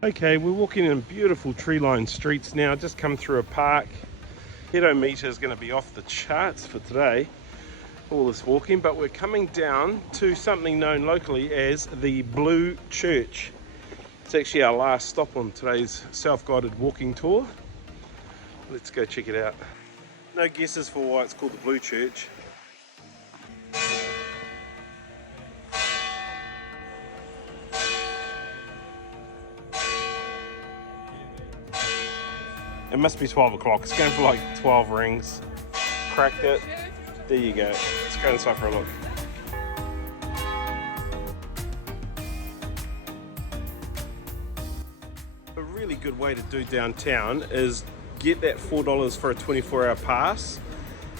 Okay, we're walking in beautiful tree-lined streets now, just come through a park. Pedometer is going to be off the charts for today, all this walking, but we're coming down to something known locally as the Blue Church. It's actually our last stop on today's self-guided walking tour. Let's go check it out. No guesses for why it's called the Blue Church. It must be 12 o'clock. It's going for like 12 rings. Cracked it. There you go. Let's go inside for a look. A really good way to do downtown is get that $4 for a 24-hour pass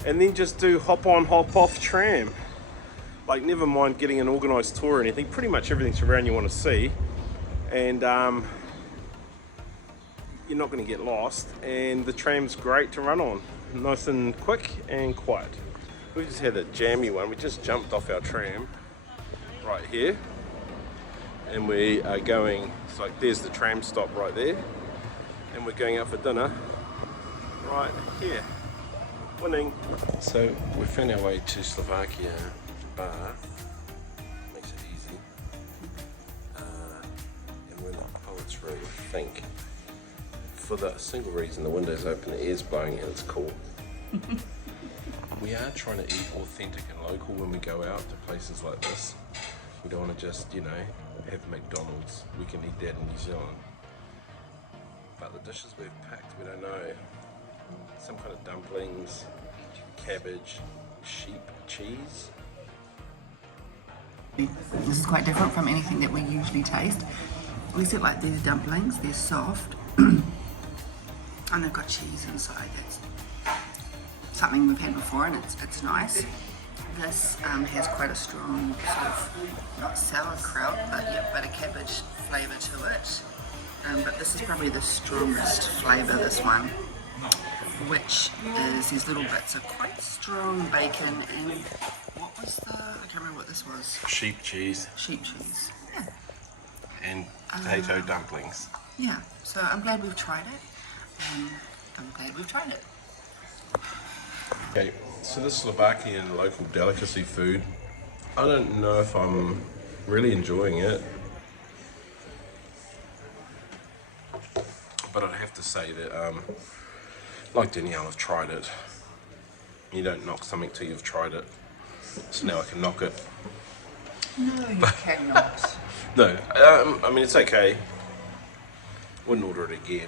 and then just do hop on, hop off tram. Like, never mind getting an organised tour or anything. Pretty much everything's around you want to see. And you're not going to get lost, and the tram's great to run on, nice and quick and quiet. We just had a jammy one. We just jumped off our tram right here, and we are going, it's like there's the tram stop right there, and we're going out for dinner right here. Winning. So we found our way to Slovakia Bar. Makes it easy. And we're in the poet's room, I think. For the single reason the window's open, the air's blowing and it's cool. We are trying to eat authentic and local when we go out to places like this. We don't want to just, you know, have McDonald's. We can eat that in New Zealand. But the dishes we've packed, we don't know. Some kind of dumplings, cabbage, sheep cheese. This is quite different from anything that we usually taste. We said like these dumplings, they're soft. And they've got cheese inside. That's something we've had before, and it's nice. This has quite a strong sort of, not sauerkraut, but yeah, but a cabbage flavour to it. But this is probably the strongest flavour, this one, which is these little bits of quite strong bacon and what was the, I can't remember what this was. Sheep cheese. Sheep cheese, yeah. And potato dumplings. Yeah, so I'm glad we've tried it. Okay, so this Slovakian local delicacy food, I don't know if I'm really enjoying it, but I'd have to say that, like Danielle, I've tried it. You don't knock something till you've tried it, so now I can knock it. No, you cannot. No, I mean, it's okay. Wouldn't order it again.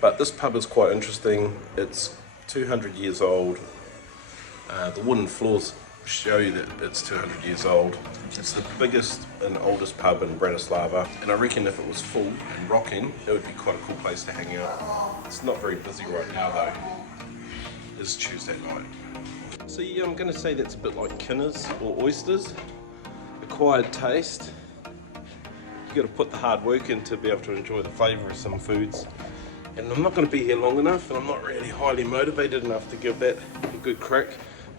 But this pub is quite interesting. It's 200 years old. The wooden floors show you that it's 200 years old. It's the biggest and oldest pub in Bratislava, and I reckon if it was full and rocking, it would be quite a cool place to hang out. It's not very busy right now though. It's Tuesday night. So yeah, I'm going to say that's a bit like kinners or oysters. Acquired taste. You got to put the hard work in to be able to enjoy the flavour of some foods. And I'm not going to be here long enough, and I'm not really highly motivated enough to give that a good crack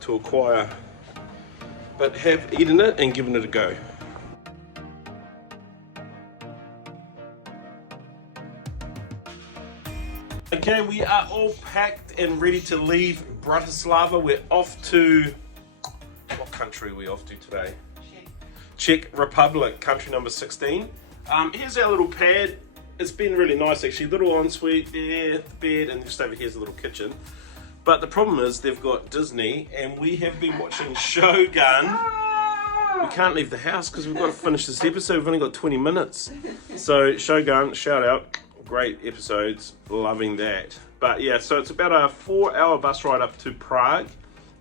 to acquire. But have eaten it and given it a go. Okay, we are all packed and ready to leave Bratislava. We're off to, what country are we off to today? Czech Republic, country number 16. Here's our little pad. It's been really nice actually, little ensuite there, the bed, and just over here's a little kitchen. But the problem is they've got Disney, and we have been watching Shogun. We can't leave the house because we've got to finish this episode. We've only got 20 minutes. So Shogun, shout out, great episodes, loving that. But yeah, so it's about a 4-hour bus ride up to Prague.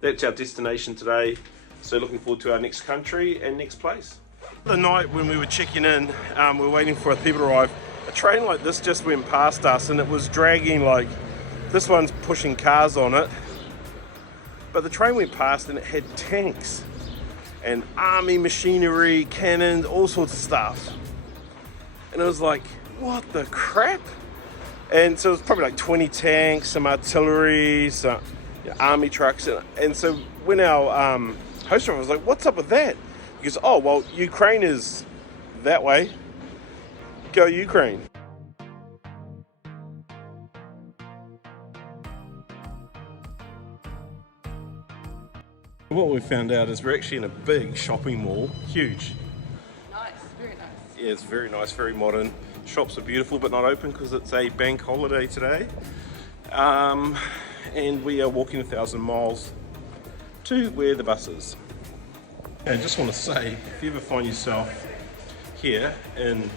That's our destination today. So looking forward to our next country and next place. The night when we were checking in, we were waiting for people to arrive. A train like this just went past us, and it was dragging, like, this one's pushing cars on it. But the train went past and it had tanks and army machinery, cannons, all sorts of stuff. And it was like, what the crap? And so it was probably like 20 tanks, some artillery, some army trucks. And so when our host driver was like, what's up with that? He goes, oh, well, Ukraine is that way. Go Ukraine. What we found out is we're actually in a big shopping mall, huge. Nice, very nice. Yeah, it's very nice, very modern. Shops are beautiful but not open because it's a bank holiday today. And we are walking 1,000 miles to where the bus is. And I just want to say, if you ever find yourself here in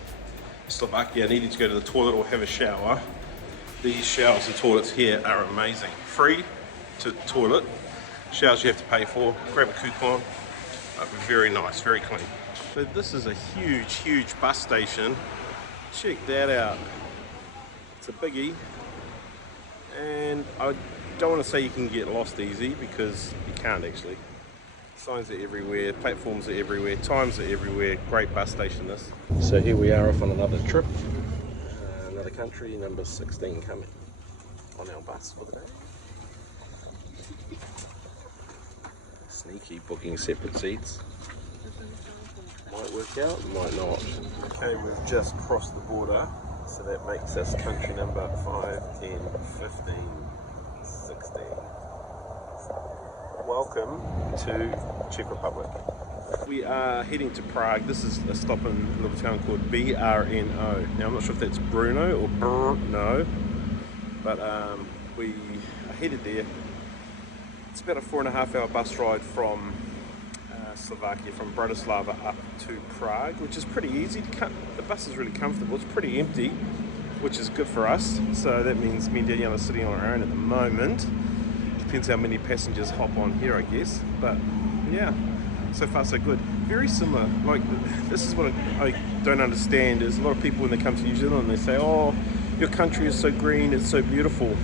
Slovakia needing to go to the toilet or have a shower, these showers and toilets here are amazing. Free to toilet. Showers you have to pay for, grab a coupon, very nice, very clean. So this is a huge bus station. Check that out. It's a biggie. And I don't want to say you can get lost easy because you can't actually. Signs are everywhere, platforms are everywhere, times are everywhere. Great bus station this. So here we are off on another trip. Another country, number 16 coming on our bus for the day. Sneaky, booking separate seats. Might work out, might not. Okay, we've just crossed the border, so that makes us country number 5, 10, 15, 16. Welcome to Czech Republic. We are heading to Prague. This is a stop in a little town called Brno. Now I'm not sure if that's Brno or Brno, but we are headed there. It's about a 4.5 hour bus ride from Slovakia, from Bratislava up to Prague, which is pretty easy. The bus is really comfortable. It's pretty empty, which is good for us. So that means me and Danielle are sitting on our own at the moment. Depends how many passengers hop on here, I guess. But yeah, so far so good. Very similar. Like, this is what I don't understand is a lot of people when they come to New Zealand, they say, oh, your country is so green, it's so beautiful.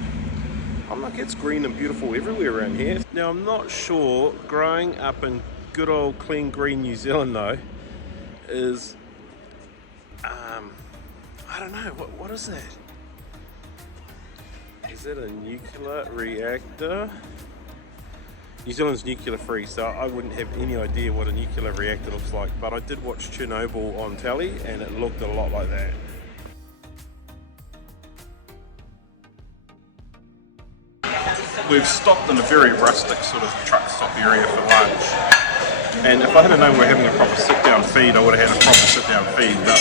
I'm like, it's green and beautiful everywhere around here. Now, I'm not sure, growing up in good old clean green New Zealand though, is, I don't know, what is that? Is it a nuclear reactor? New Zealand's nuclear free, so I wouldn't have any idea what a nuclear reactor looks like, but I did watch Chernobyl on telly and it looked a lot like that. We've stopped in a very rustic sort of truck stop area for lunch. And if I had known we were having a proper sit-down feed, I would have had a proper sit-down feed. But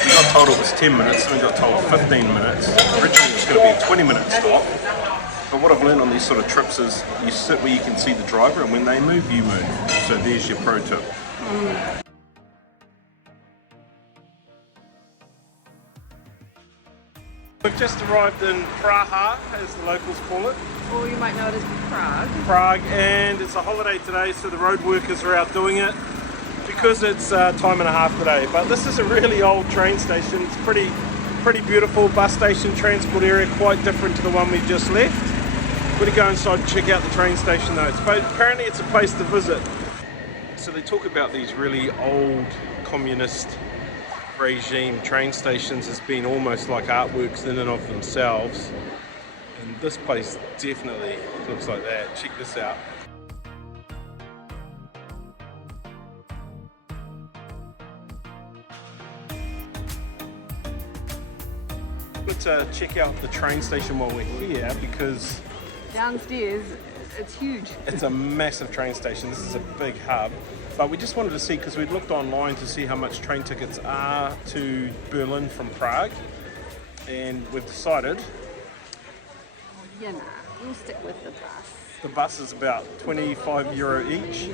we got told it was 10 minutes, and we got told 15 minutes. Originally it was going to be a 20-minute stop. But what I've learned on these sort of trips is you sit where you can see the driver, and when they move, you move. So there's your pro tip. We've just arrived in Prague, as the locals call it. Or you might know it as Prague. Prague, and it's a holiday today, so the road workers are out doing it because it's time and a half today. But this is a really old train station. It's pretty beautiful bus station, transport area, quite different to the one we just left. We're going to go inside and check out the train station though. Apparently it's a place to visit. So they talk about these really old communist regime train stations as being almost like artworks in and of themselves. And this place definitely looks like that. Check this out. Let's check out the train station while we're here because Downstairs, it's huge. it's a massive train station. This is a big hub. But we just wanted to see, because we'd looked online to see how much train tickets are to Berlin from Prague. And we've decided Yeah, nah, we'll stick with the bus. the bus is about €25 each.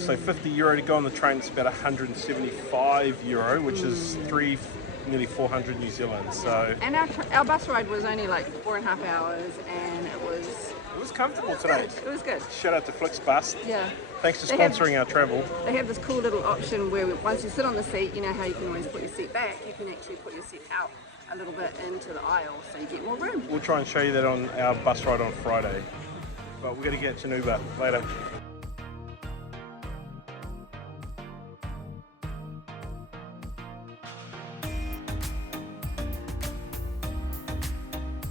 So €50 to go on the train. It's about €175, which is nearly 400 New Zealand. So And our bus ride was only like 4.5 hours, and it was comfortable today. It was good. Shout out to FlixBus. Yeah. Thanks for sponsoring our travel. They have this cool little option where once you sit on the seat, you know how you can always put your seat back, you can actually put your seat out a little bit into the aisle so you get more room. We'll try and show you that on our bus ride on Friday. But we're going to get to an Uber later.